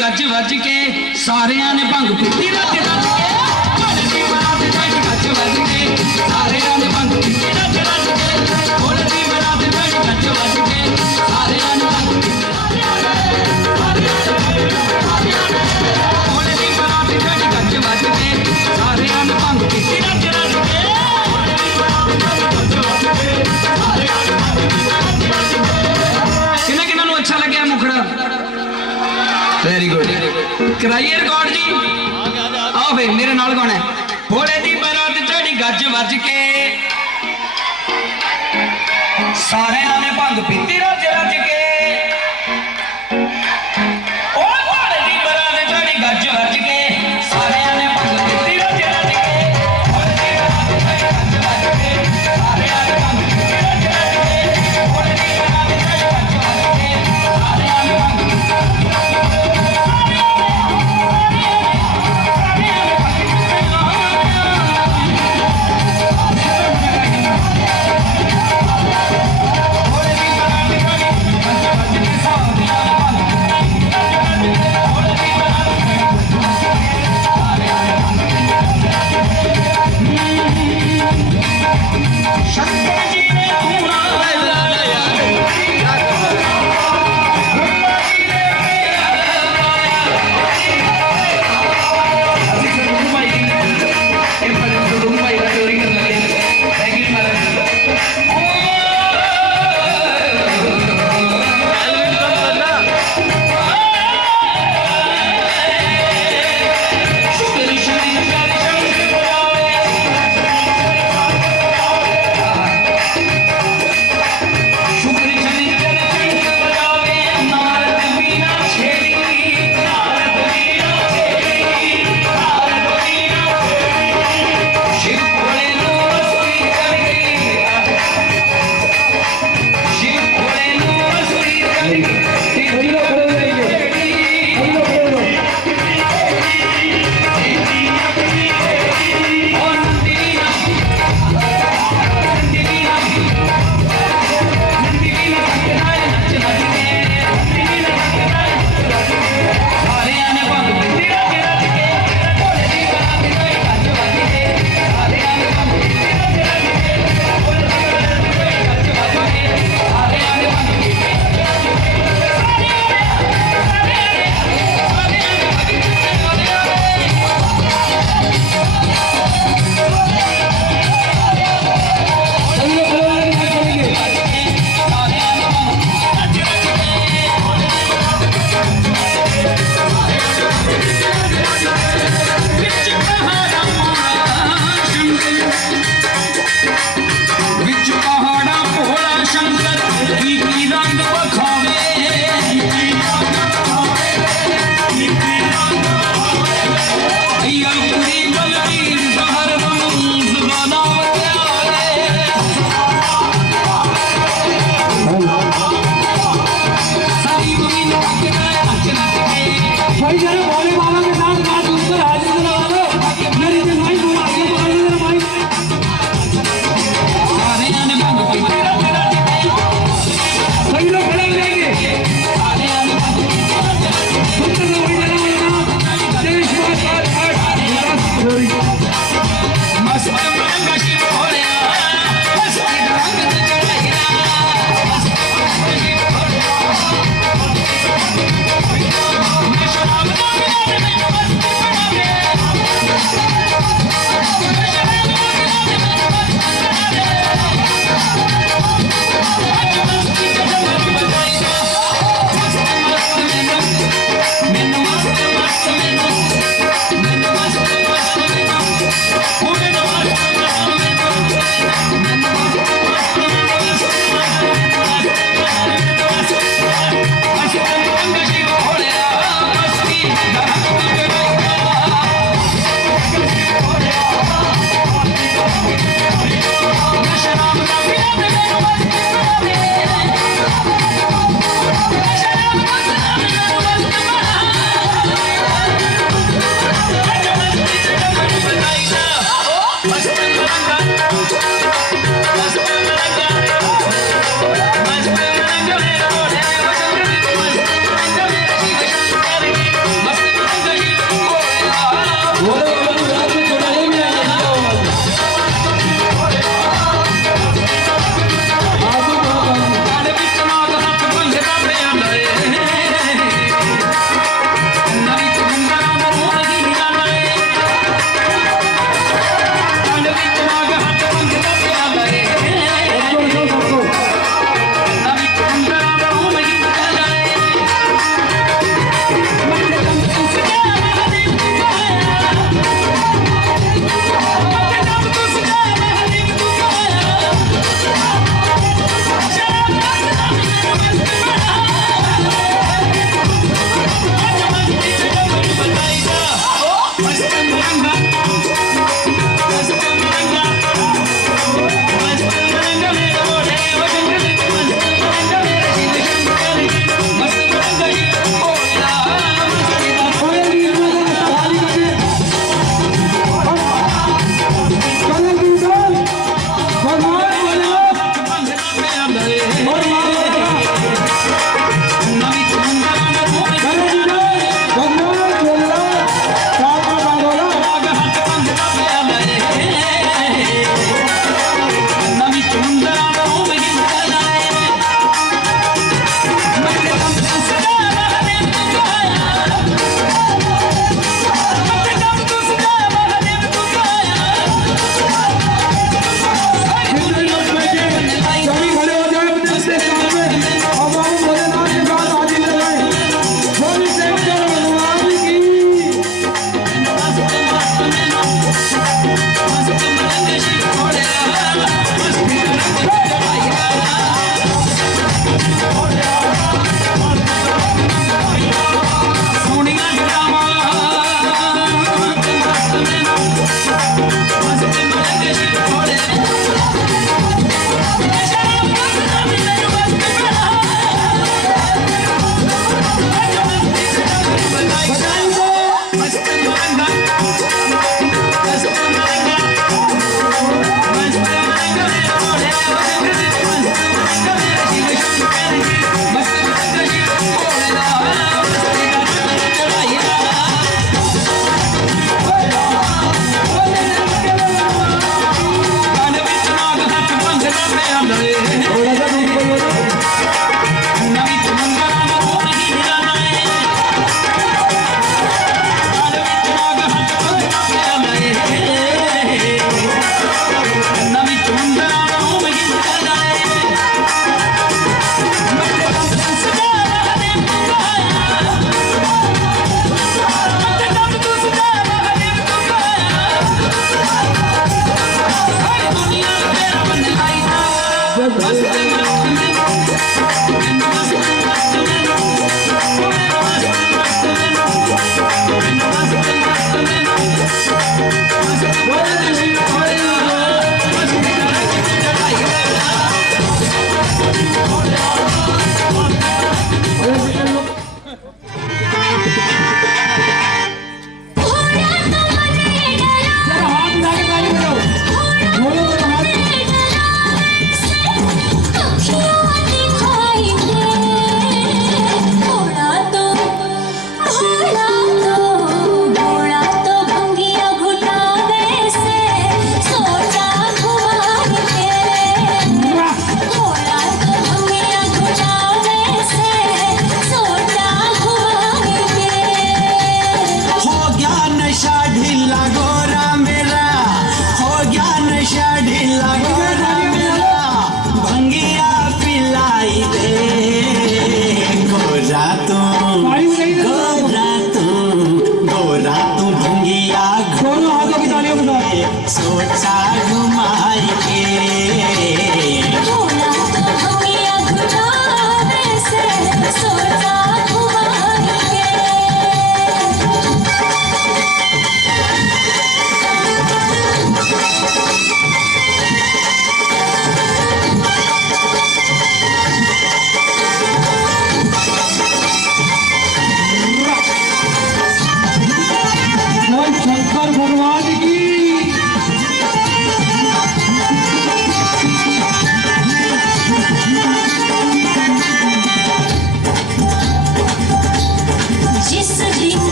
गज वज के सारिया ने भंग पीती रज रज के भोले दी बरात चढ़ी गज वज के सारिया ने भंग पीती रज रज के भोले दी बरात चढ़ी गज वज के सारिया ने भंग पीती भोले दी बरात चढ़ी गज वज के सारिया ने भंग पीती रज रज के किन्ना नूं अच्छा लग्या मुखड़ा वेरी गुड कराइए रिकॉर्ड जी आओ फिर मेरे नाल कौन है भोले दी बरात चढ़ी गज वज के सारे ने भंग पीती रज रज के ओ भोले दी बरात चढ़ी गज वज के सारे ने भंग पीती रज रज के भोले दी बरात चढ़ी गज वज के सारे ने भंग पीती रज रज के भोले दी बरात चढ़ी गज वज के सारे ने भंग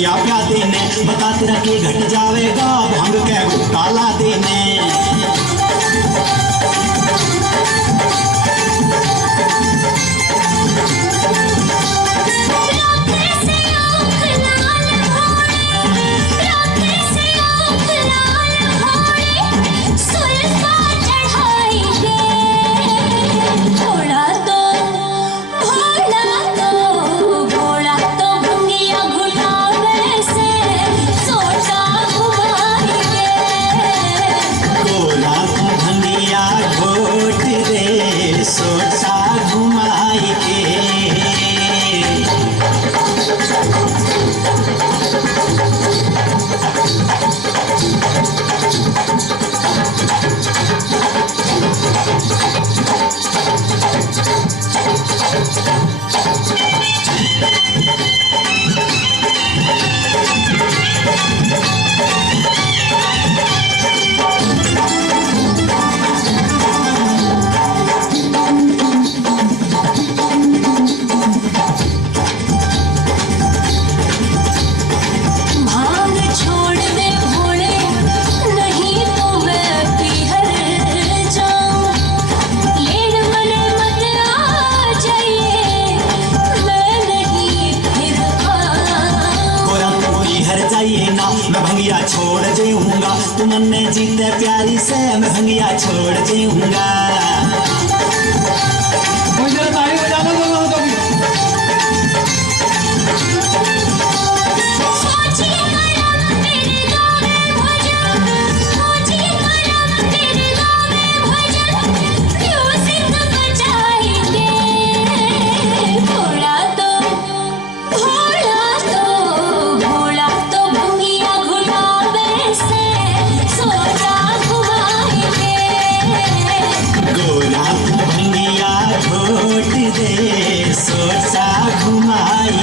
भंगिया प्या देने बता तेरा के घट जावेगा भंग के काला देने मैं भंगिया छोड़ जाऊंगा तुमने जीते प्यारी से मैं भंगिया छोड़ जाऊंगा सोचा घुमाई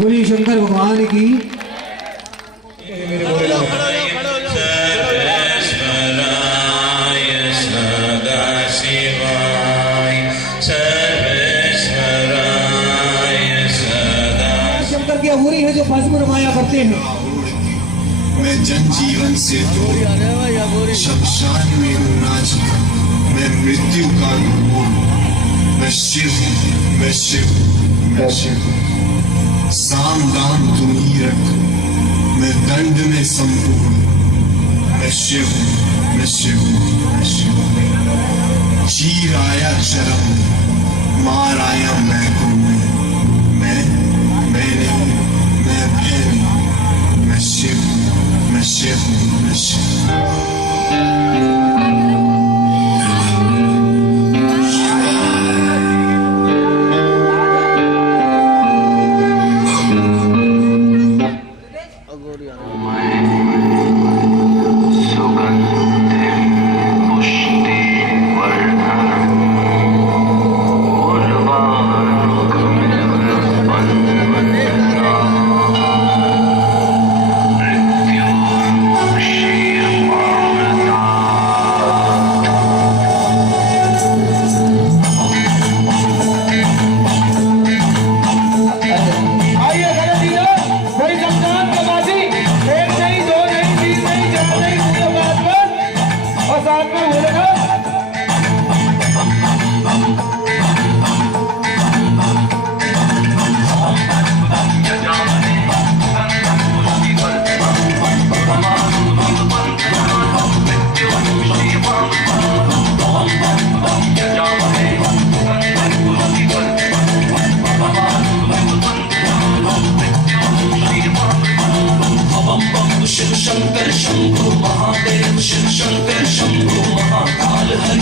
बोलिए शंकर भगवान की शंकर की अबूरी है जो भस्म रमाया करते हैं। मैं जनजीवन से दूर शमशान में हूँ नाच मैं मृत्यु का नूर मैं शिव मैं शिव मैं शिव साम दाम तुम ही रखो मैं दंड में संपूर्ण मैं शिव मैं शिव मैं शिव चीर आया चरम मार आया मैं नहीं मैं भय नहीं मैं शिव मैं शिव मैं शिव She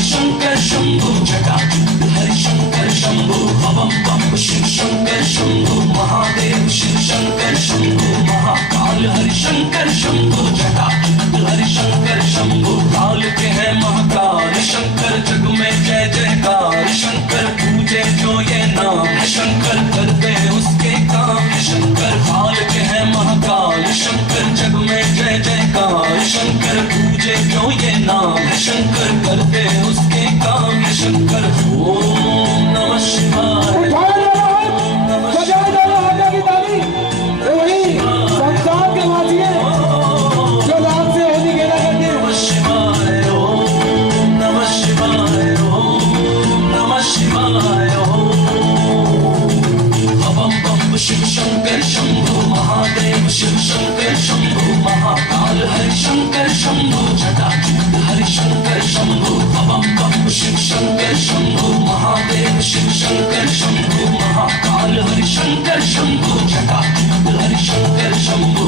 शंकर शंभु जटाजूट हरि शंकर शंभु बम बम शिव शंकर शंभु महादेव शिव शंकर शंभु महाकाल हरि शंकर शंभु जटाजूट हरि शंकर शंभु काल के हैं महाकाल शंकर जग में जय जयकार शंकर पूजे जो ये नाम है शंकर करते उसके काम है शंकर काल के हैं महाकाल शंकर जग में जय जयकार शंकर पूजे जो ये नाम है शंकर करते उसके काम है शंकर ओम नमः शिवाय बजाए जाना हाथा की ताली ये वही संसार के वासी हैं जो लाभ से होली खेला करते हैं नमः शिवाय ओम नमः शिवाय ओम नमः शिवाय बम बम शिव शंकर शंभु महादेव शिव शंकर शंभु महाकाल हरि शंकर शंभु जटाजूट हरि शंकर शंभु बम बम शिव शंकर शंभु महादेव शिव शंकर शंभु महाकाल हरि शंकर शंभु जटाजूट हरि शंकर शंभु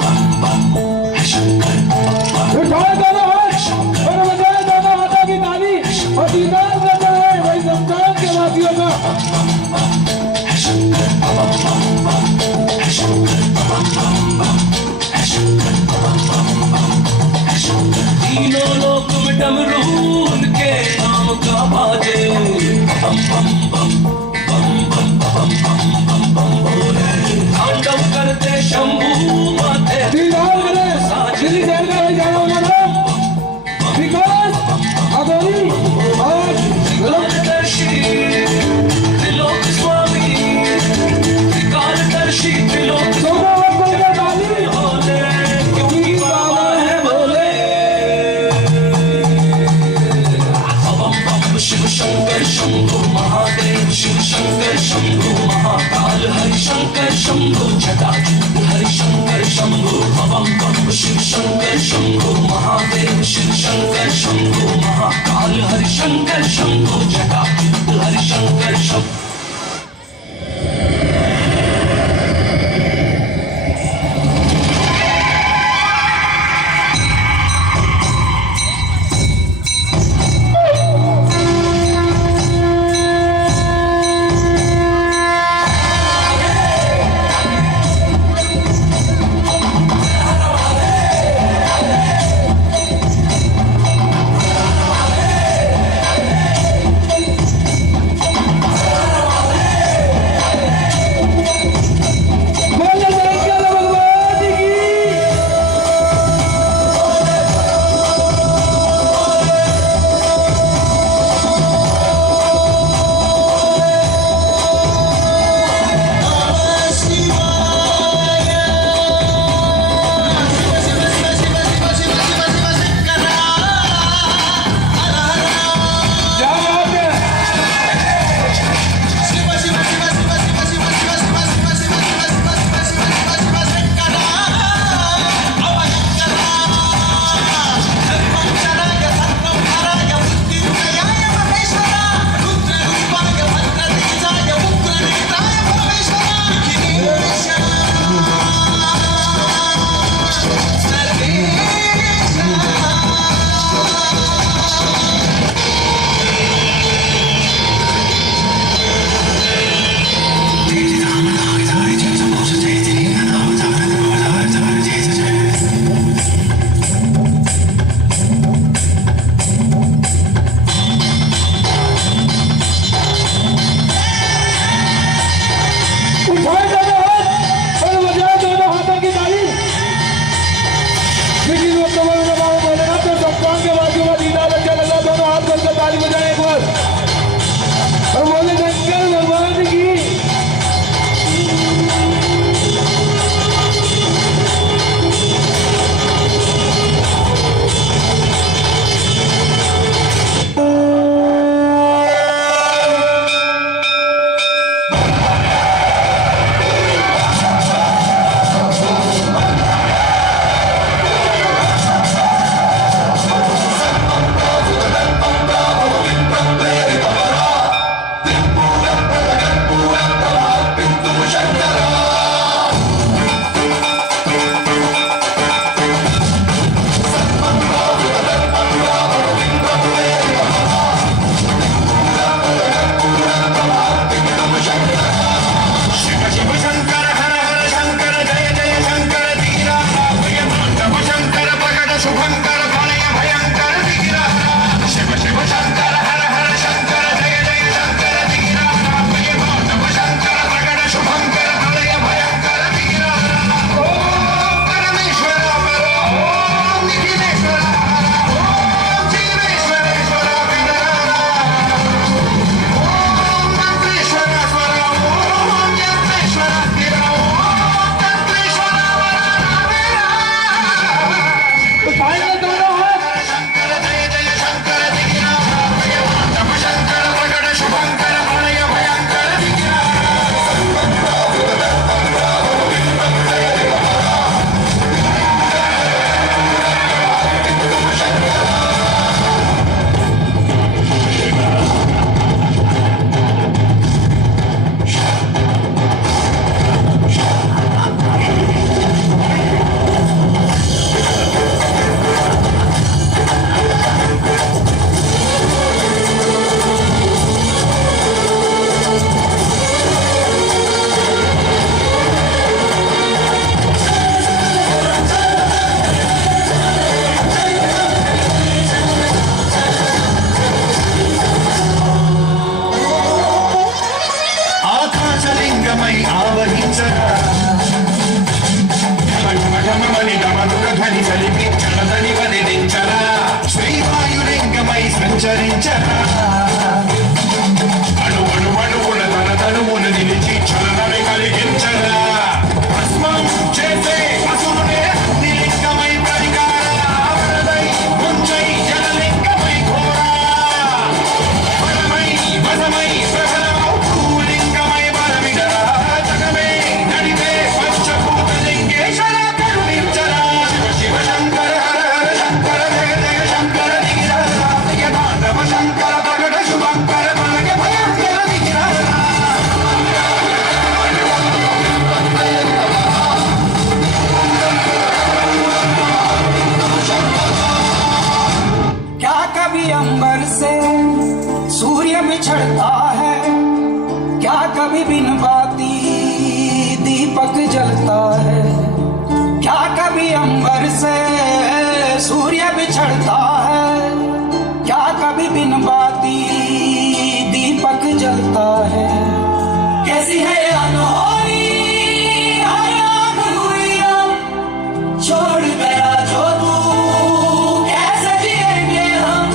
बम बम है शंकर बम उठाए जाना हाथ और बजाए जाना हाथा की ताली और दीदार करना है वही संसार के वासियों का है शंकर बम बम बम है शंकर बम बम बम है शंकर बम बम बम है शंकर तीनों लोक में डमरू उनके नाम का बाजे बम बम बम बम बम बम बम बम बम बोले तांडव करते शंभू माथे दीदार करें दिल्ली शहर का रह जाना मैडम विकास अगोरी और त्रिकालदर्शी त्रिलोक स्वामी त्रिकालदर्शी त्रिलोक सोना वक्त का ताली भोले क्योंकि बाबा है भोले बम बम शिव शंकर शंभु महादेव शिव शंकर शंभु महाकाल हरि शंकर शंभु जटाजूट हरि शंकर शंभु बम बम शिव शंकर शंभु महादेव शिव शंकर शंभु महाकाल हरि शंकर शंभु जटाजूट हरि शंकर शंभु ಕಿಂಚರ ಘಮಘಮನಿ ಗಮದುಕ ಧ್ವನಿ ಸಲಿಪಿ ಚಲದನಿ ವದೆ ದಿಂಚರ ಶ್ರೀವಾಯುಲಿಂಗಮೈ ಸಂಚರಿಂಚರ అణు అణు అణువున తన తనువున నిలిచి చలనమే కలిగించర భస్మం చేసే అసురునే నిలింగమై పరికార ఆవరణై ముంచై జలలింగమై ఘోర బలమై వశమై ప్రబలమౌ భూలింగమై బలమిడర జగమే నడిపే పంచభూత లింగేశ్వర కరుణించర శివ శివ శంకర హర హర శంకర జయ జయ శంకర దిగిర రామయ్య తాండవ శంకర ప్రకట శుభంకర మనకి భయంకర దిగిర क्या कभी अंबर से सूर्य बिछड़ता है, क्या कभी बिन बाती दीपक जलता है, क्या कभी अंबर से सूर्य बिछड़ता है, क्या कभी बिन बाती दीपक जलता है। कैसी है ये अनहोनी हयात हुई हम, छोड़ गया जो तू कैसे जिएंगे हम,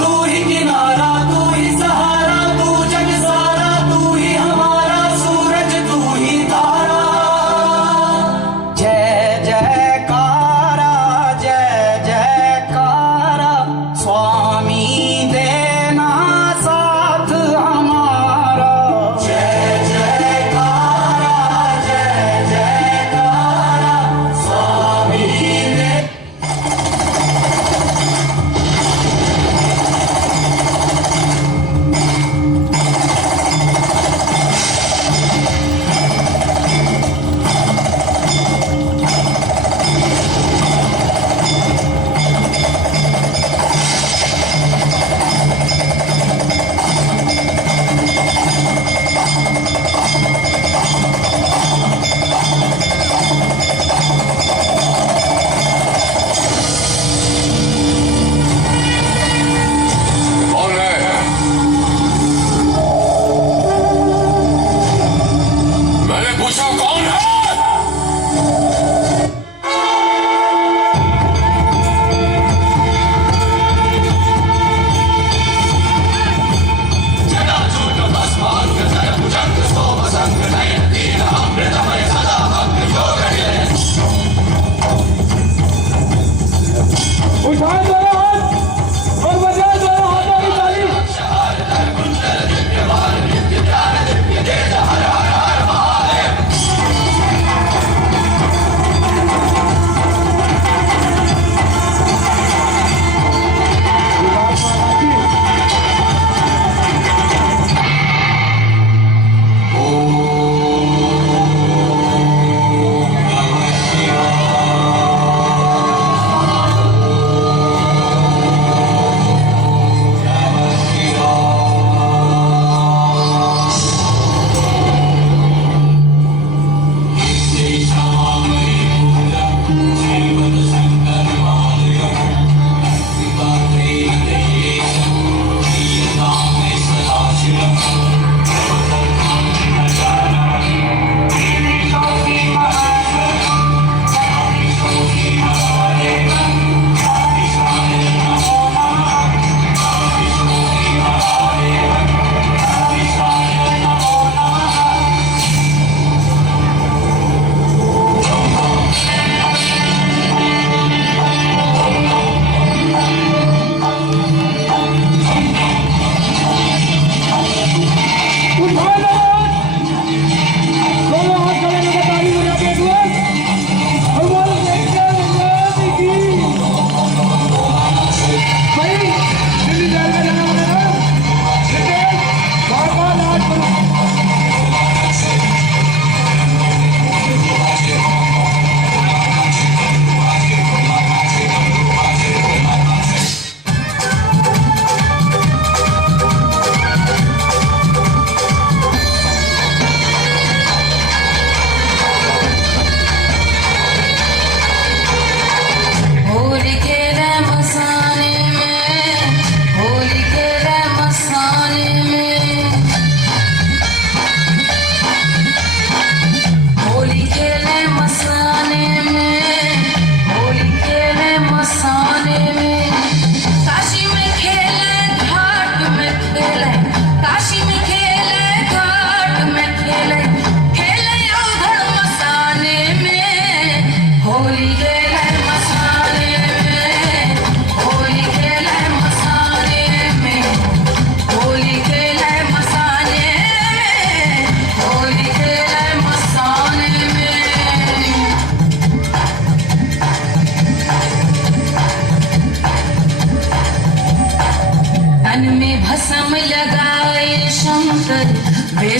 तू ही किनारा तू ही सहारा तू जग सारा तू ही हमारा सूरज तू ही तारा। जय जयकारा स्वामी देना साथ हमारा।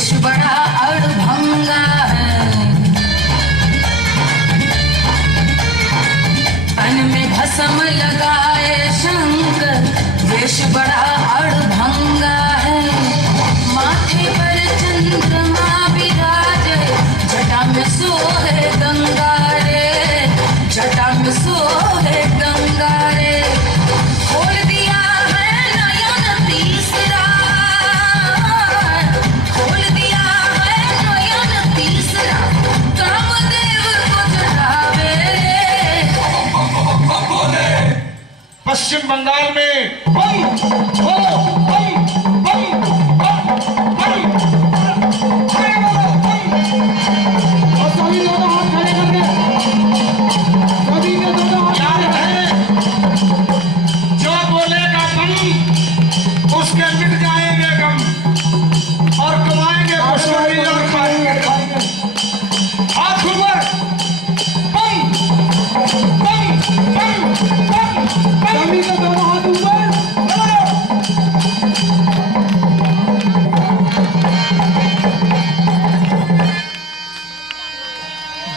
वेश बड़ा अड़भंगा है, तन में भस्म लगाए शंकर, वेश बड़ा अड़भंगा है। माथे पर चंद्रमा विराजे, जटा में सोहे गंगा रे, जटा में सोहे गंगा रे। खोल दिया है नयन तीसरा, खोल दिया है नयन तीसरा, कामदेव को चढ़ावे रे। पश्चिम बंगाल में बम, हो, बम, बम, बम, बम, खड़े बोलो, बम। और सभी दोनों हाथ खड़े करके, सभी के दोनों हाथ याद खड़े है, जो बोलेगा बम उसके मिट जाएंगे गम और कमाएंगे खुशहाली और खाएंगे गम। हाथ ऊपर, बम बम बम बम बम। सभी के दोनों हाथ ऊपर।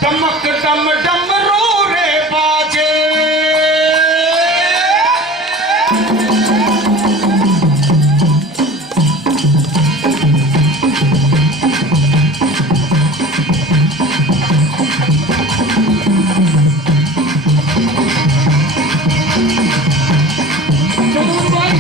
दमक दम डम रो रे बाजे, चलो भाई,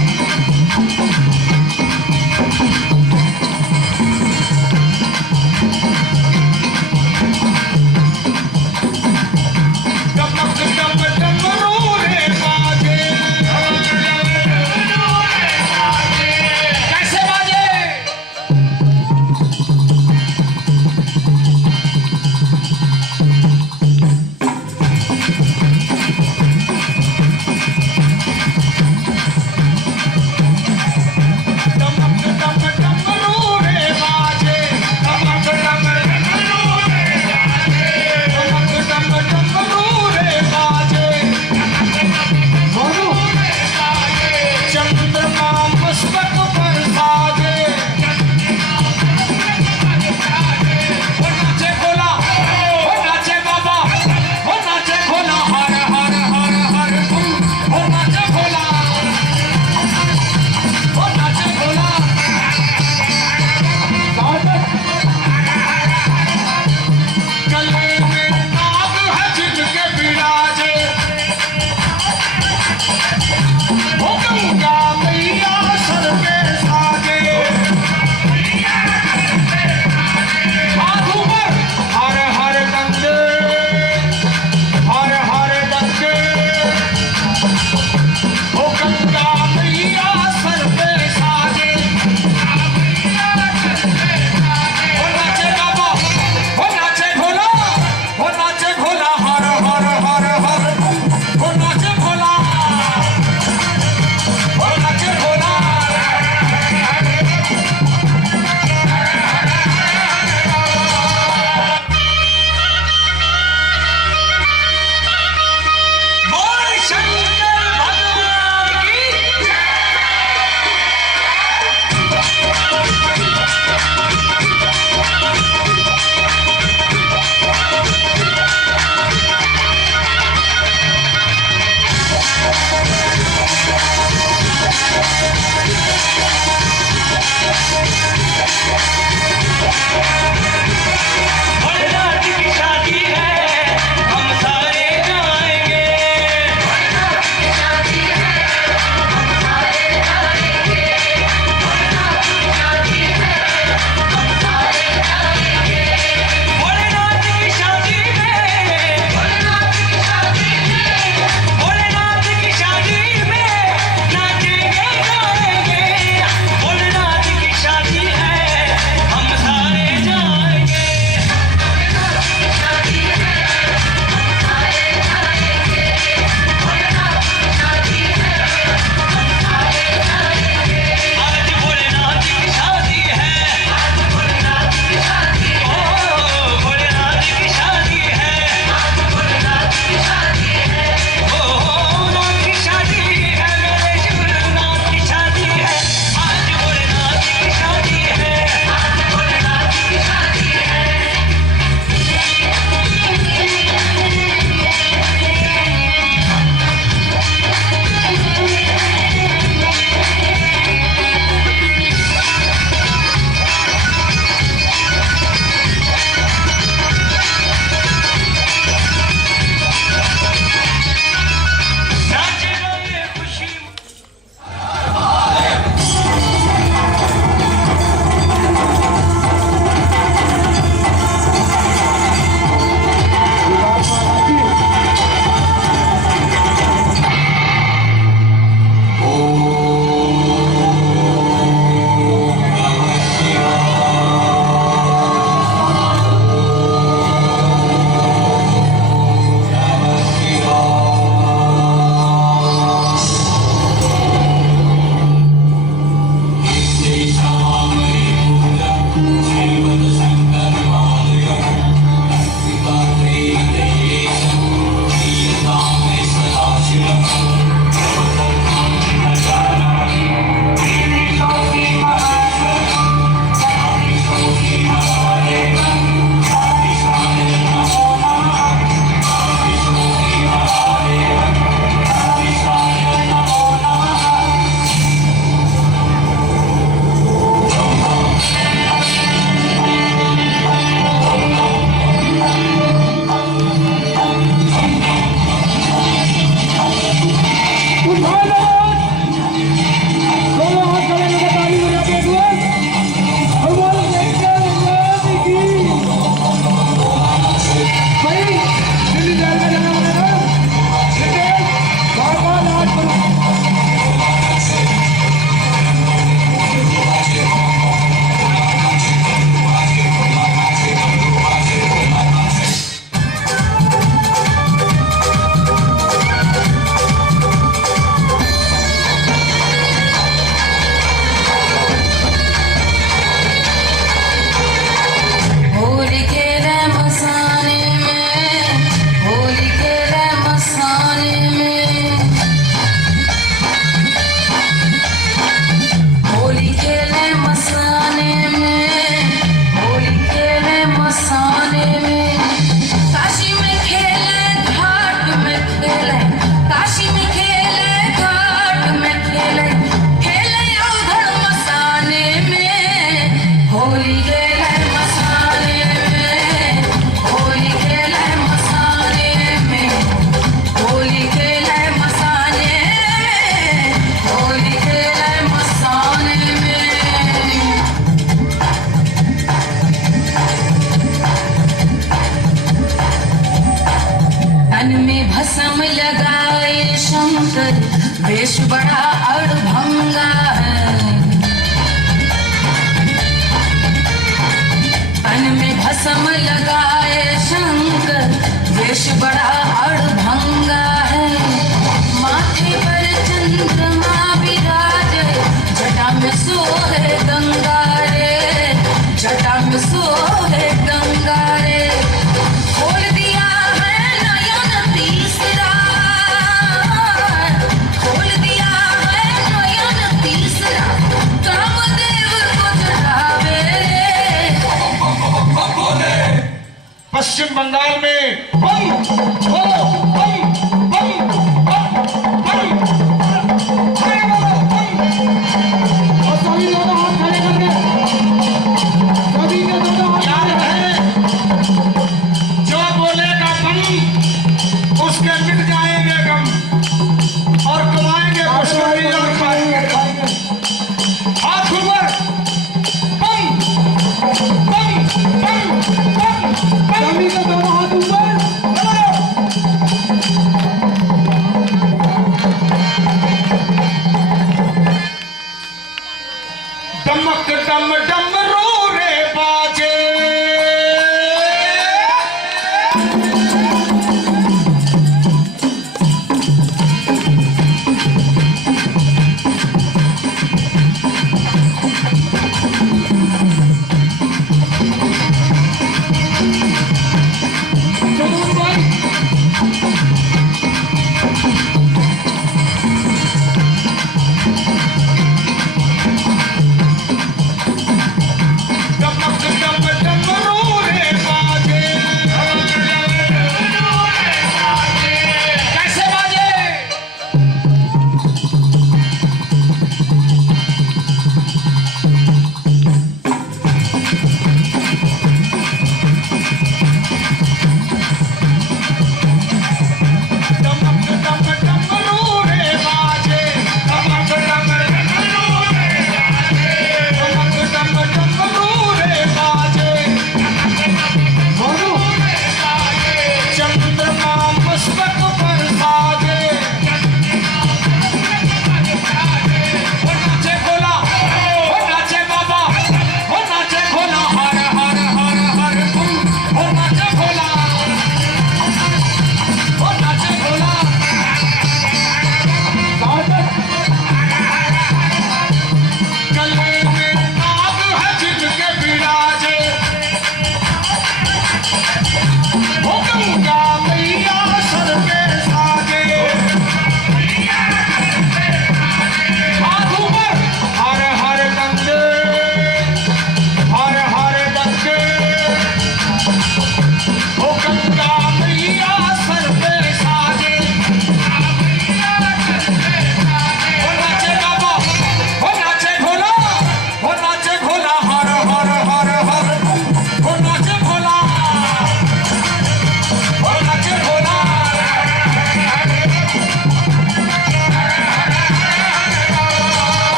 वेश बड़ा अड़भंगा है, तन में भस्म लगाए शंकर, वेश बड़ा अड़भंगा है। माथे पर चंद्रमा विराजे, जटा में सोहे गंगा रे, जटा में सोहे गंगा रे। खोल दिया है नयन तीसरा, खोल दिया है नयन तीसरा, कामदेव को चढ़ावे। पश्चिम बंगाल में बम बोलो, बम बम बम बम, अरे बोलो बम। और सभी दोनों हाथ खड़े करके, सभी के दोनों हाथ याद खड़े है जो बोलेगा बम उसके मिट जाएंगे गम और कमाएंगे खुशहाली और पाएंगे। हाथ ऊपर, बम बम बम बम बम। सभी के दोनों हाथ ऊपर, बोलो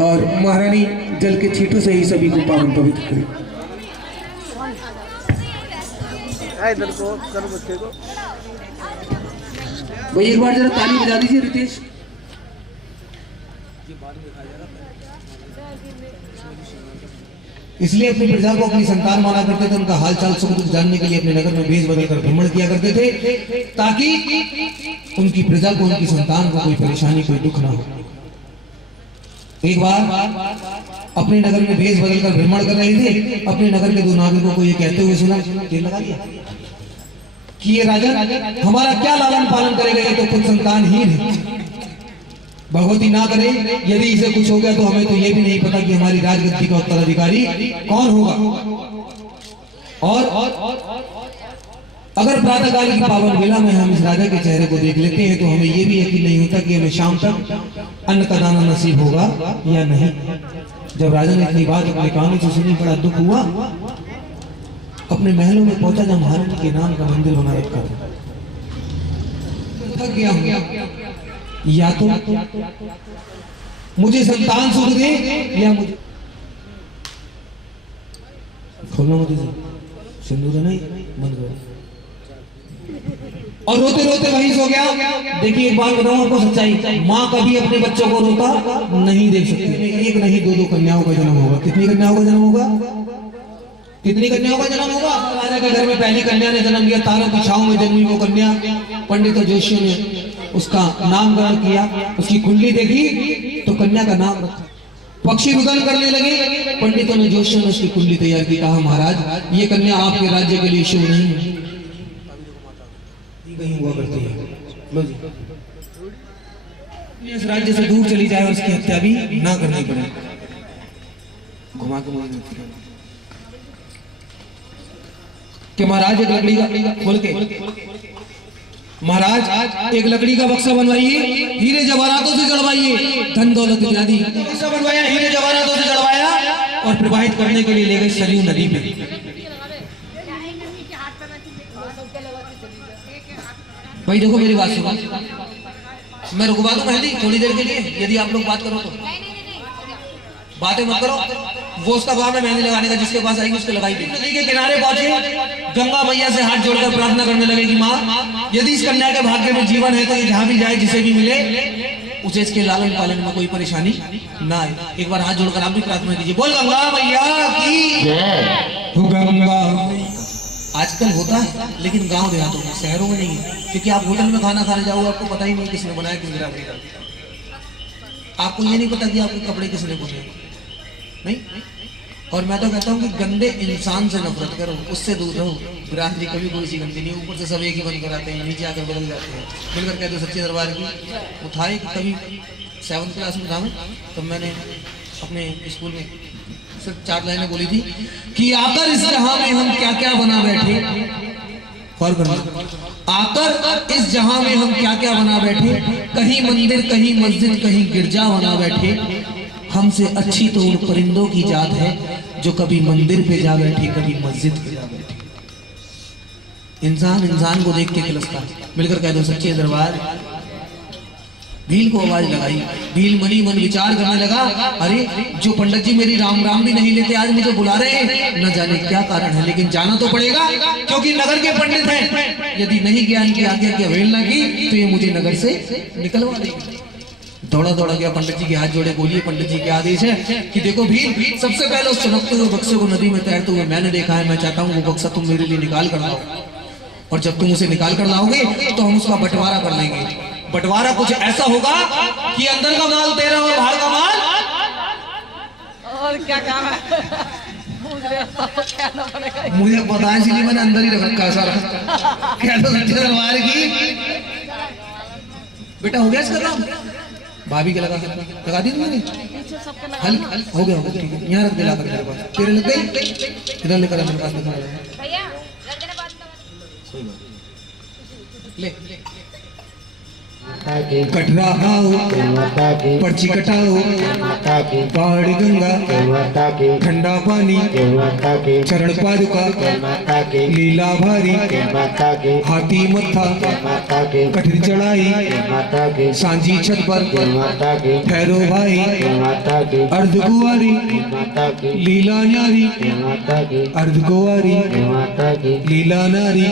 और महारानी जल के छींटों से ही सभी को पावन पवित्र करे। भाई एक बार जरा ताली बजा दीजिए रितेश। इसलिए अपनी प्रजा को अपनी संतान माना करते थे, उनका हालचाल सुख दुख जानने के लिए अपने नगर में भेष बदल कर भ्रमण किया करते थे, ताकि उनकी प्रजा को, उनकी संतान को कोई परेशानी, कोई दुख ना हो। एक बार अपने नगर में भेष बदल कर भ्रमण कर रहे थे, अपने नगर के दो नागरिकों को ये कहते हुए सुना, तेल लगा दिया कि ये राजन हमारा क्या लालन पालन करेगा, ये तो खुद संतान ही है, भगवती ना करे यदि इसे कुछ हो गया तो हमें तो ये भी नहीं पता कि हमारी राजगद्दी का उत्तराधिकारी कौन होगा। और अगर प्रातःकाल की पावन वेला में हम इस राजा के चेहरे को देख लेते हैं तो हमें ये भी यकीन नहीं होता कि हमें शाम तक अन्न का दाना नसीब होगा या नहीं। जब राजा ने इतनी बात अपने कानों से सुनी, बड़ा दुख हुआ। अपने महलों में पहुंचा जब महारानी के नाम का मंदिर बना रखा था, थक गया हूं, या तो मुझे संतान सुख दे या मुझे खोलना, मुझे सिंदूर नहीं बंद करो। और रोते रोते वहीं सो गया। देखिए एक बात बताऊं आपको सच्चाई, माँ कभी अपने बच्चों को रोता नहीं देख सकती। एक नहीं दो कन्याओं का जन्म होगा। कितनी कन्याओं का जन्म होगा? कितनी कन्याओं का जन्म होगा? राजा के घर में पहली कन्या ने जन्म लिया, तारों की छांव में जन्मी वो कन्या। पंडित और जोशियों ने उसका नामकरण किया, उसकी कुंडली देखी तो कन्या का नाम रखा। पक्षी रुदन करने लगे, पंडितों ने जोशियों ने उसकी कुंडली तैयार की। कहा महाराज ये कन्या आपके राज्य के लिए शुभ नहीं है, कहीं हुआ करती है, लो जी इस राज्य से दूर चली जाए और उसकी हत्या भी ना करनी पड़े। घुमा के मुझे कि महाराज एक लकड़ी का खोल के, महाराज एक लकड़ी का बक्सा बनवाइए, हीरे जवाहरातों से जड़वाइए, धन दौलत इत्यादि बक्सा बनवाया, हीरे जवाहरातों से जड़वाया और प्रवाहित करने के लिए ले गए सरयू नदी पे। भाई देखो मेरी बात सुनो, मैं रुकवा दूं मेहंदी थोड़ी देर के लिए, यदि आप लोग बात करो तो। बातें मत करो, वो उसका काम है मेहंदी लगाने का, जिसके पास आएगी उसको लगाई। नदी के किनारे पहुंचे, गंगा मैया से हाथ जोड़कर प्रार्थना करने लगे कि माँ यदि इस कन्या के भाग्य में जीवन है तो ये जहां भी जाए, जिसे भी मिले, उसे इसके लालन पालन में कोई परेशानी ना आए। एक बार हाथ जोड़कर आप भी प्रार्थना कीजिए, बोल गंगा मैया की। गंगा आजकल होता है लेकिन गांव देहातों में, शहरों में नहीं है, क्योंकि आप होटल में खाना खाने जाओगे आपको पता ही नहीं किसने बनाया, किस गिरावटी का। आपको ये नहीं पता कि आपके कपड़े किसने बुने, नहीं। और मैं तो कहता हूँ कि गंदे इंसान से नफरत करो, उससे दूर रहो। बिरादरी कभी कोई सी गंदी नहीं, ऊपर से सब एक ही बंद कराते हैं, नीचे आकर बदल जाते हैं। मिलकर कहते हो सच्चे दरबार की। वो था एक कभी 7th क्लास में था मैं, तब मैंने अपने स्कूल में सिर्फ 4 लाइनें बोली थी कि आकर इस जहां में हम क्या क्या बना बैठे, आकर इस जहां में हम क्या क्या बना बैठे, कहीं मंदिर कहीं मस्जिद कहीं गिरजा बना बैठे, हमसे अच्छी तो उन परिंदों की जात है जो कभी मंदिर पे जा बैठे कभी मस्जिद पे जा बैठे। इंसान इंसान को देख के खिलसता। मिलकर कह दो सच्चे दरबार। भील को आवाज लगाई, भील मनी मन विचार करने लगा, अरे जो पंडित जी मेरी राम राम भी नहीं लेते आज मुझे बुला रहे हैं, न जाने क्या कारण है, लेकिन जाना तो पड़ेगा क्योंकि नगर के पंडित हैं। यदि नहीं ज्ञान की आज्ञा की अवहेलना की तो ये मुझे नगर से निकलवा देंगे। दौड़ा दौड़ा गया, पंडित जी के हाथ जोड़े, बोलिए पंडित जी के आदेश है कि देखो भील, सबसे पहले उस चमकते हुए बक्से को नदी में तैरते हुए मैंने देखा है, मैं चाहता हूँ वो बक्सा तुम मेरे लिए निकाल कर लाओ, और जब तुम उसे निकाल कर लाओगे तो हम उसका बंटवारा कर लेंगे। बंटवारा कुछ ऐसा होगा कि अंदर का माल तेरा और बाहर का माल और क्या काम है। मुझे पता है इसलिए मैंने अंदर ही रख रखा सारा। क्या तो सच्चे दरबार की। बेटा हो गया इसका काम? भाभी के लगा दी तुमने? हल हो गया, ठीक है, यहाँ रख दिला कर मेरे पास। तेरे लग गई, इधर लेकर मेरे पास भैया ले कटरा आओ, पर्ची कटाओ, पहाड़ी गंगा, ठंडा पानी, चरण पादुका, लीला भारी, हाथी मत्था, कठिन चढ़ाई, सांझी छत पर, ठहरो भाई, अर्ध कुंवारी, लीला नारी, अर्ध कुंवारी, लीला नारी,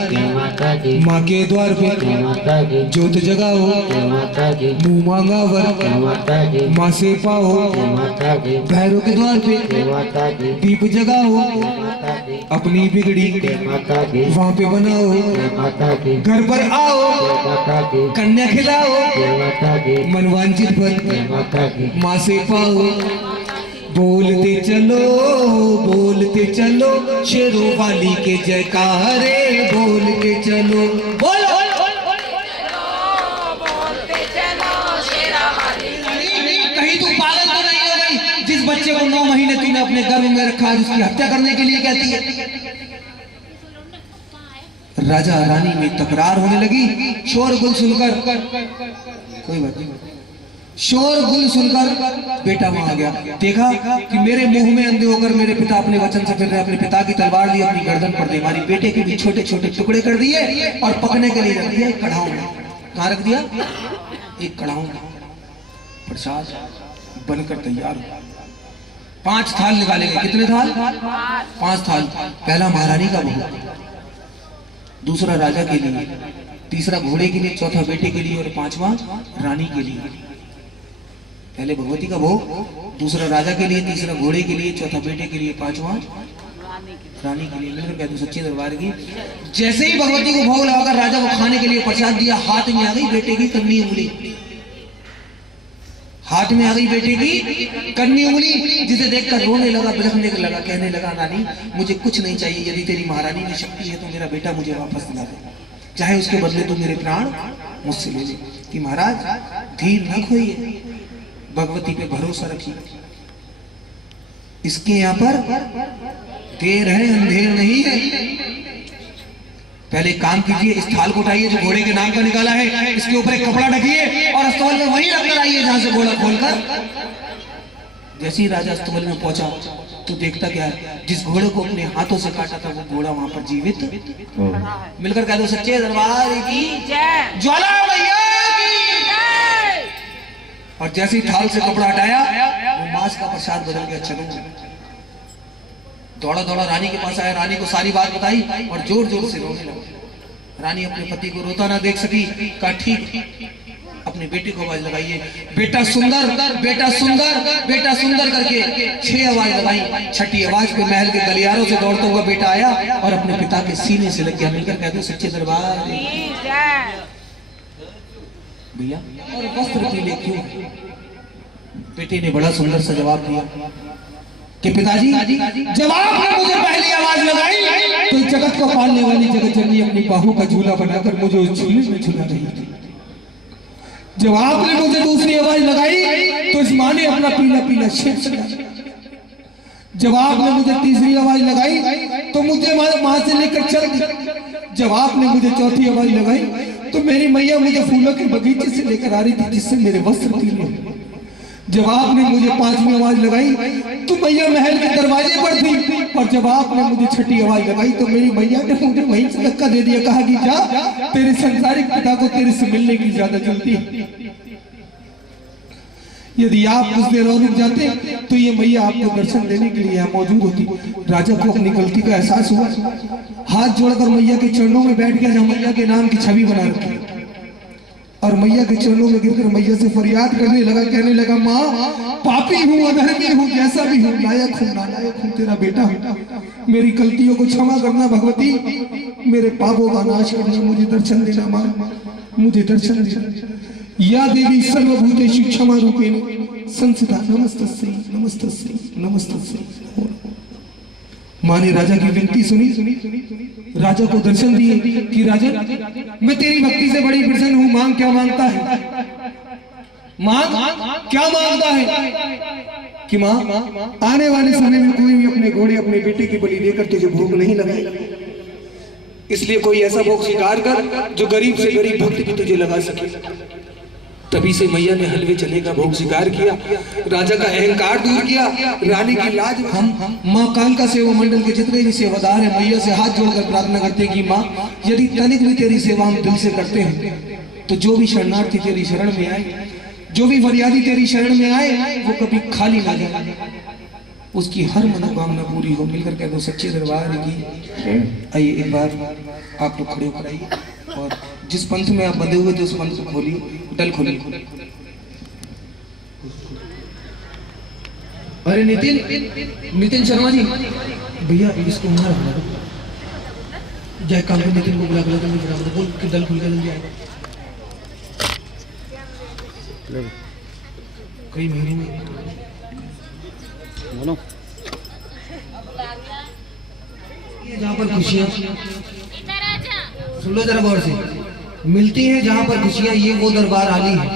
माँ के द्वार पे ज्योत जगाओ, मुँह मांगा वर, माँ से पाओ, भैरव के द्वार पे दीप जगाओ, अपनी बिगड़ी वहाँ पे बनाओ, घर पर आओ, कन्या खिलाओ, मनवांचित पर माँ से पाओ, बोलते चलो शेरों वाली के जयकारे, बोलते चलो, बोलो कहीं तू पागल तो नहीं हो गई जिस बच्चे को 9 महीने तूने अपने गर्भ में रखा है उसकी हत्या करने के लिए कहती है। राजा रानी में तकरार होने लगी, शोरगुल सुनकर, कोई बात नहीं, शोरगुल सुनकर बेटा वहां आ गया, देखा कि मेरे मुंह में अंधे होकर मेरे पिता अपने वचन से फिर रहे, अपने पिता की तलवार ली अपनी गर्दन पर दे मारी, बेटे के भी छोटे छोटे टुकड़े कर दिए और पकने के लिए रख दिया एक कढ़ाऊ में। कहाँ रख दिया? एक कढ़ाऊ में। प्रसाद बनकर तैयार हो, 5 थाल निकालेंगे। कितने थाल? 5 थाल। पहला महारानी का भोग, दूसरा राजा के लिए, तीसरा घोड़े के लिए, चौथा बेटे के लिए और 5वां रानी के लिए। पहले भगवती का भोग, दूसरा राजा के लिए, तीसरा घोड़े के लिए, चौथा बेटे के लिए, 5वां रानी के लिए। मिलकर कहते सच्चे दरबार की। जैसे ही भगवती को भोग लगाकर राजा को खाने के लिए प्रसाद दिया, हाथ में आ गई बेटे की कन्नी उंगली, हाथ में आ गई बेटे की कन्नी उंगली, जिसे देखकर रोने लगा, बिलखने लगा, कहने लगा नानी मुझे कुछ नहीं चाहिए, यदि तेरी महारानी की शक्ति है तो मेरा बेटा मुझे वापस दिला दे, चाहे उसके बदले तू मेरे प्राण मुझसे ले ले। कि महाराज धीर न खोइए, भगवती पे भरोसा रखिए, इसके यहाँ पर देर है अंधेर नहीं है। पहले काम कीजिए, इस थाल को उठाइए जो घोड़े के नाम का निकाला है, इसके ऊपर एक कपड़ा ढकिए और अस्तबल में वहीं रखकर आइए जहां से घोड़ा खोलकर। जैसे ही राजा अस्तबल में पहुंचा तो देखता क्या है, जिस घोड़े को अपने हाथों से काटा था वो घोड़ा वहां पर जीवित। मिलकर कह दो सच्चे दरबार की जय, ज्वाला मैया की जय। और जैसे ही थाल से कपड़ा हटाया वो मांस का प्रसाद बदल गया। चलो दौड़ा दौड़ा रानी के पास आया, रानी को सारी बात बताई और जोर जोर से रोने लगा। रानी अपने पति को रोता ना देख सकी, कहा ठीक, अपने बेटे को आवाज लगाइए, बेटा सुंदर, बेटा सुंदर, बेटा सुंदर करके 6 आवाज लगाई। छठी आवाज पे महल के गलियारों से दौड़ता हुआ बेटा आया और अपने पिता के सीने से लग गया। मिलकर कहते हो सच्चे दरबार भैया। और वस्त्र के लिए क्यों? बेटे ने बड़ा सुंदर सा जवाब दिया कि पिताजी जब आपने मुझे पहली आवाज लगाई तो जगत को पालने वाली जगत जननी अपनी बाहों का झूला बनाकर मुझे उस झूले में झूला रही थी। जब आपने मुझे दूसरी आवाज लगाई तो इस माँ ने अपना पीला पीला शेर चढ़ाया। जब आपने मुझे तीसरी आवाज लगाई तो मुझे माँ से लेकर चल दी। जब आपने मुझे चौथी आवाज लगाई तो मेरी मैया मुझे फूलों के बगीचे से लेकर आ रही थी जिससे मेरे वस्त्र पीले। जब आपने मुझे 5वीं आवाज लगाई तो मैया महल के दरवाजे पर थी, और जब आपने मुझे छठी आवाज लगाई तो मेरी मैया ने मुझे वहीं से धक्का दे दिया, कहा कि जा, तेरे संसारिक पिता को तेरे से मिलने की ज्यादा जल्दी है। यदि आप कुछ देर और रुक जाते तो ये मैया आपको दर्शन देने के लिए यहाँ मौजूद होती। राजा को अपनी गलती का एहसास हुआ, हाथ जोड़कर मैया के चरणों में बैठ गया जहाँ मैया के नाम की छवि बना रखी, और मैया के चरणों में गिरकर मैया से फरियाद करने लगा, कहने लगा माँ पापी हूँ, अधर्मी हूँ, जैसा भी हूँ, लायक हूँ नालायक हूँ, तेरा बेटा हूँ, मेरी गलतियों को क्षमा करना भगवती, मेरे पापों का नाश करना, मुझे दर्शन देना माँ, मुझे दर्शन देना। या देवी सर्वभूतेषु क्षमा रूपेण संस्थिता नमस्तस्यै नमस्तस्यै नमस्तस्यै। माँ ने राजा की विनती सुनी, राजा को दर्शन दिए कि राजा मैं तेरी भक्ति से बड़ी प्रसन्न हूँ, मांग क्या मांगता है? मांग क्या मांगता है? कि माँ आने वाले समय में कोई भी अपने घोड़े अपने बेटे की बलि देकर तुझे भोग नहीं लगाएगा, इसलिए कोई ऐसा भोग स्वीकार कर जो गरीब से गरीब भक्त भी तुझे लगा सके। तभी से मैया ने हलवे चने का भोग स्वीकार किया, राजा का अहंकार दूर किया, रानी की लाज। हम माँ कालका सेवा मंडल के जितने भी सेवादार हैं मैया से हाथ जोड़कर प्रार्थना करते हैं कि माँ यदि तनिक भी तेरी सेवा हम दिल से करते हैं तो जो भी शरणार्थी तेरी शरण में आए, जो भी फरियादी तेरी शरण में आए वो कभी खाली ना जाए, उसकी हर मनोकामना पूरी हो। मिलकर कह दो सच्चे दरबार की। आइए एक बार आप लोग खड़े होकर आइए और जिस पंथ में आप बंधे हुए थे उस पंथ को खोलिए, डल खोलिए। अरे नितिन शर्मा जी भैया इसको मार जय काम नितिन को बुला बोल कि डल खुल के जल्दी आएगा कई महीने में बोलो। जहाँ पर खुशियाँ सुन लो जरा गौर से, मिलती हैं जहाँ पर खुशियाँ ये वो दरबार आली है,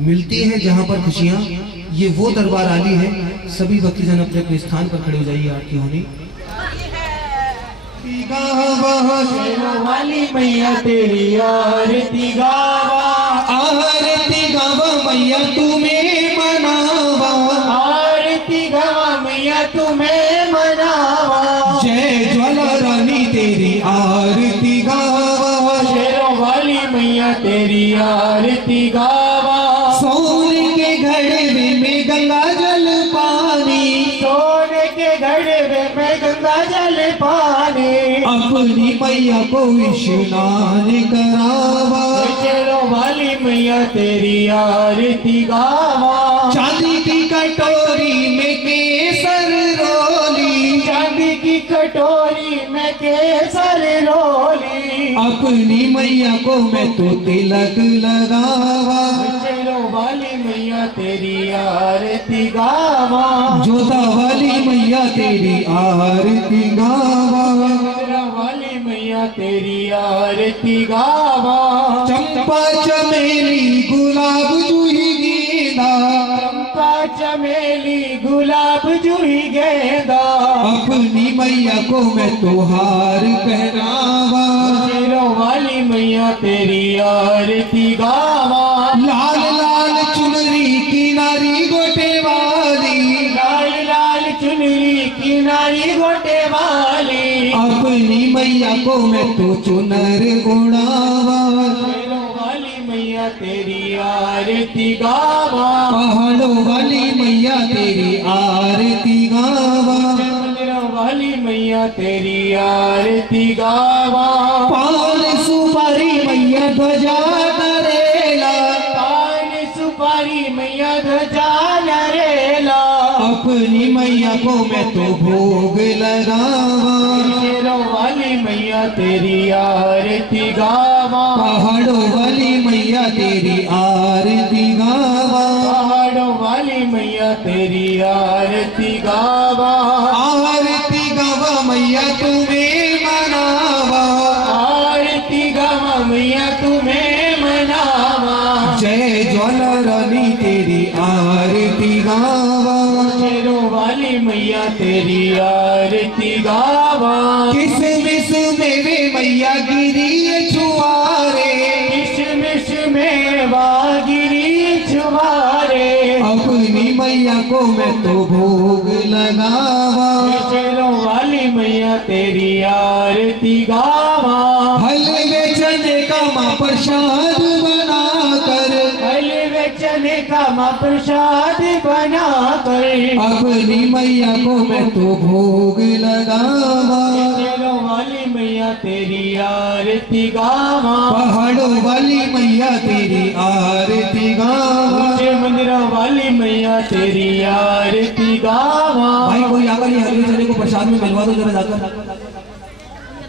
मिलती हैं जहाँ पर खुशियाँ ये वो दरबार आली है। सभी भक्तजन अपने अपने स्थान पर खड़े हो जाइए, आरती होनी। वाली मैया तेरी आरती गावा, आरती गावा मैया तुम्हें मनावा, आरती गावा मैया तुम्हें मनावा, जय ज्वाला रानी तेरी आरती गावा, शेरों वाली मैया तेरी आरती गावा, सोने के घड़े में गंगा जल पानी, सोने के घड़े में गंगा जल पानी, अपनी मैया को स्नान करावा, शेरों वाली मैया तेरी आरती गावा, चांदी की कटोरी में केसर रोली, चांदी की कटोरी में केसर रोली, अपनी मैया को मैं तो तिलक लगावा, शेरों वाली मैया तेरी आरती गावा, जोधा वाली मैया तेरी आरती गावा, वाली मैया तेरी आरती गावा, चंपा चमेली गुलाब जूही गेंदा, चंपा चमेली गुलाब जूही गेंदा, अपनी मैया को मैं तो हार पहनावा, शेरों वाली मैया तेरी आरती गावा, लाल लाल चुनरी किनारी गोटे वाली, लाल लाल चुनरी किनारी गोटे वाली, अपनी मैया को मैं तो चुनर उड़ावा, शेरों वाली मैया तेरी आरती गावा, पहाड़ों वाली मैया तेरी आरती गावा, मंदिरों वाली मैया तेरी आरती गावा, पान सुपारी मैया ध्वजा नरेला, पान सुपारी मैया ध्वजा नरेला, अपनी मैया को मैं तो भोग लगावा, शेरों वाली मैया तेरी आरती गावा, पहाड़ों वाली मैया तेरी आरती गावा, पहाड़ों वाली मैया तेरी आरती गावा, आरती गावा मैया तुम्हें मनावा, आरती गावा मैया तुम्हें मनावा, जय ज्वाला रानी तेरी आरती गावा, शेरों वाली मैया तेरी आरती गावा, किसमिस मेवे मैया गिरी छुआरे, किसमिस मेवा गिरी छुआरे, अपनी मैया को मैं तो भोग लगावा, शेरों वाली मैया तेरी आरती गावा, हलवे चने का माँ प्रसाद बनाकर, हलवे चने का माँ प्रसाद बनाकर, अपनी मैया को मैं तो भोग लगावा, शेरों वाली मैया तेरी आरती गावा, पहाड़ों वाली मैया तेरी आरती गावा, मंदिरों वाली मैया तेरी आरती गावा। भाई कोई आकर ये हलवे चने को प्रसाद में मिलवा दो जरा जाकर,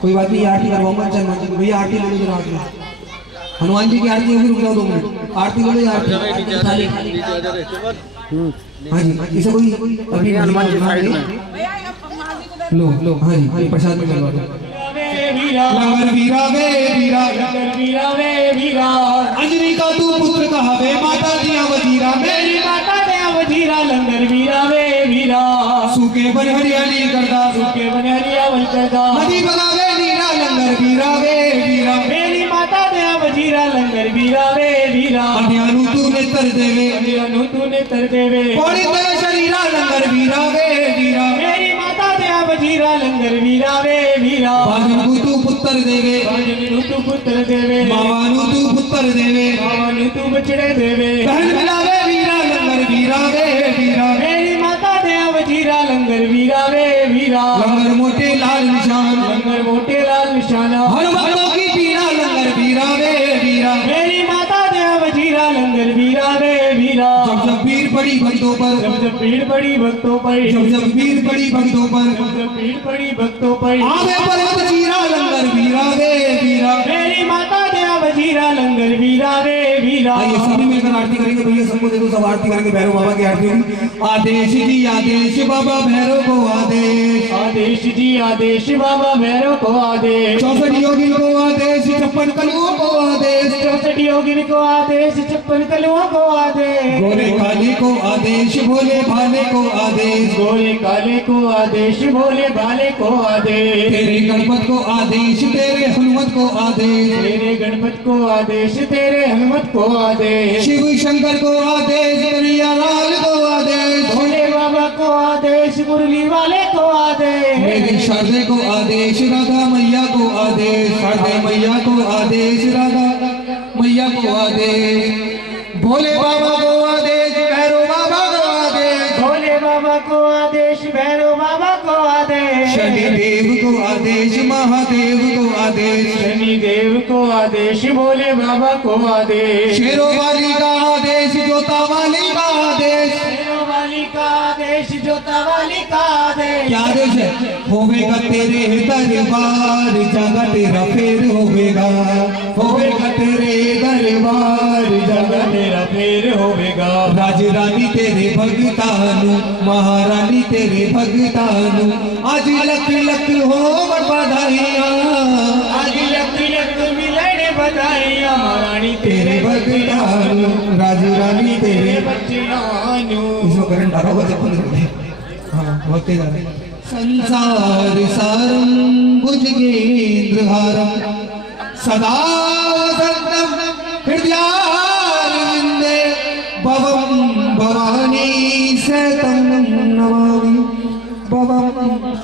कोई बात नहीं आरती करवाऊंगा। हनुमान जी की भैया आरती ले लो जरा, आरती हनुमान जी की आरती होगी, रुक जाओ 2 मिनट, आरती ले लो आरती। हाँ जी इसे कोई अभी हनुमान जी साइड में लो हाँ जी प्रसाद में मिलवा दो। लंगर वीरा वे वीरा, लंगर वीरा वे वीरा, अंजनी का तू पुत्र कहावे माता दिया वजीरा, मेरी माता दिया वजीरा, लंगर वीरा वे वीरा, सूखे बन हरियाली करदा, सूखे बन हरियावल करदा, नदी बनावे नीरा, लंगर वीरा वे वीरा, मेरी माता दिया वजीरा, लंगर वीरा वे वीरा, अंधियानु तूने तर देवे अंधियानु तूने तर देवे कोड़ी ते शरीरा लंगर वीरा वे वीरा मेरी माता दया वजीरा लंगर वीरा वे वीरा बाजनु तू पुत्र देवे बाजनु तू पुत्र देवे मावानु तू पुत्र देवे मावानु तू बचड़े देवे बहन मिलावे वीरा लंगर वीरा वे वीरा मेरी माता दया वजीरा लंगर वीरा वे वीरा लंगर मोटे लाल निशान लंगर मोटे लाल निशाना हर भक्तों की पीड़ा लंगर वीरा वे वीरा मेरी माता दया वजीरा लंगर वीरा वे वीरा जब जब भीड़ पड़ी भक्तों पर जब जब भीड़ पड़ी भक्तों पर जब जब भीड़ पड़ी भक्तों पर जब जब भीड़ पड़ी भक्तों पर आवे पर्वत चीरा लंगर वीरा वे वीरा मेरी माता दया वजीरा लंगर वीरा वे वीरा आइए सभी मिलकर आरती करेंगे भैया सबको देखो सब आरती करेंगे भैरव बाबा की आरती होगी आदेश जी आदेश बाबा भैरव को आदेश आदेश जी आदेश बाबा भैरव को आदेश 64 योगिन को आदेश 56 कलुओं को आदेश 64 योगिन को आदेश 56 कलुओं को आदेश गोरे काले को आदेश भोले भाले को आदेश गोरे काले को आदेश भोले भाले को आदेश तेरे गणपत को आदेश तेरे हनुमत को आदेश तेरे गणपत को आदेश तेरे हनुमत को आदेश शिव शंकर को आदेश कन्हैया लाल को आदेश भोले बाबा को आदेश मुरली वाले को आदेश मेरी शारदे को आदेश राधा मैया को आदेश शारदे मैया को आदेश राधा मैया को आदेश भोले बाबा को आदेश भैरव बाबा को आदेश भोले बाबा को आदेश भैरव बाबा को आदेश शनि देव को आदेश महादेव को आदेश शनि देव को आदेश भोले बाबा को आदेश शेरों वाली का आदेश जोता वाली का आदेश शेरों वाली का आदेश जोता वाली का आदेश क्या आदेश है होवेगा तेरे दरबार जगह तेरा फेर होवेगा तेरे दरबार जगह तेरा फेर होवेगा राज रानी तेरे भगतानु महारानी तेरे भगतानु आज लक लक हो बधाइयाँ आज लक लक मिलने बधाइयाँ महारानी तेरे भगतानु राज रानी तेरे बच्चियानु इसको करंट डालो बच्चे हाँ बहुत तेज आ रहा है संसार सारं भुजगेन्द्रहारं सदा वसन्तं हृदयारविन्दे भवं भवानी सहितं नमामि भवं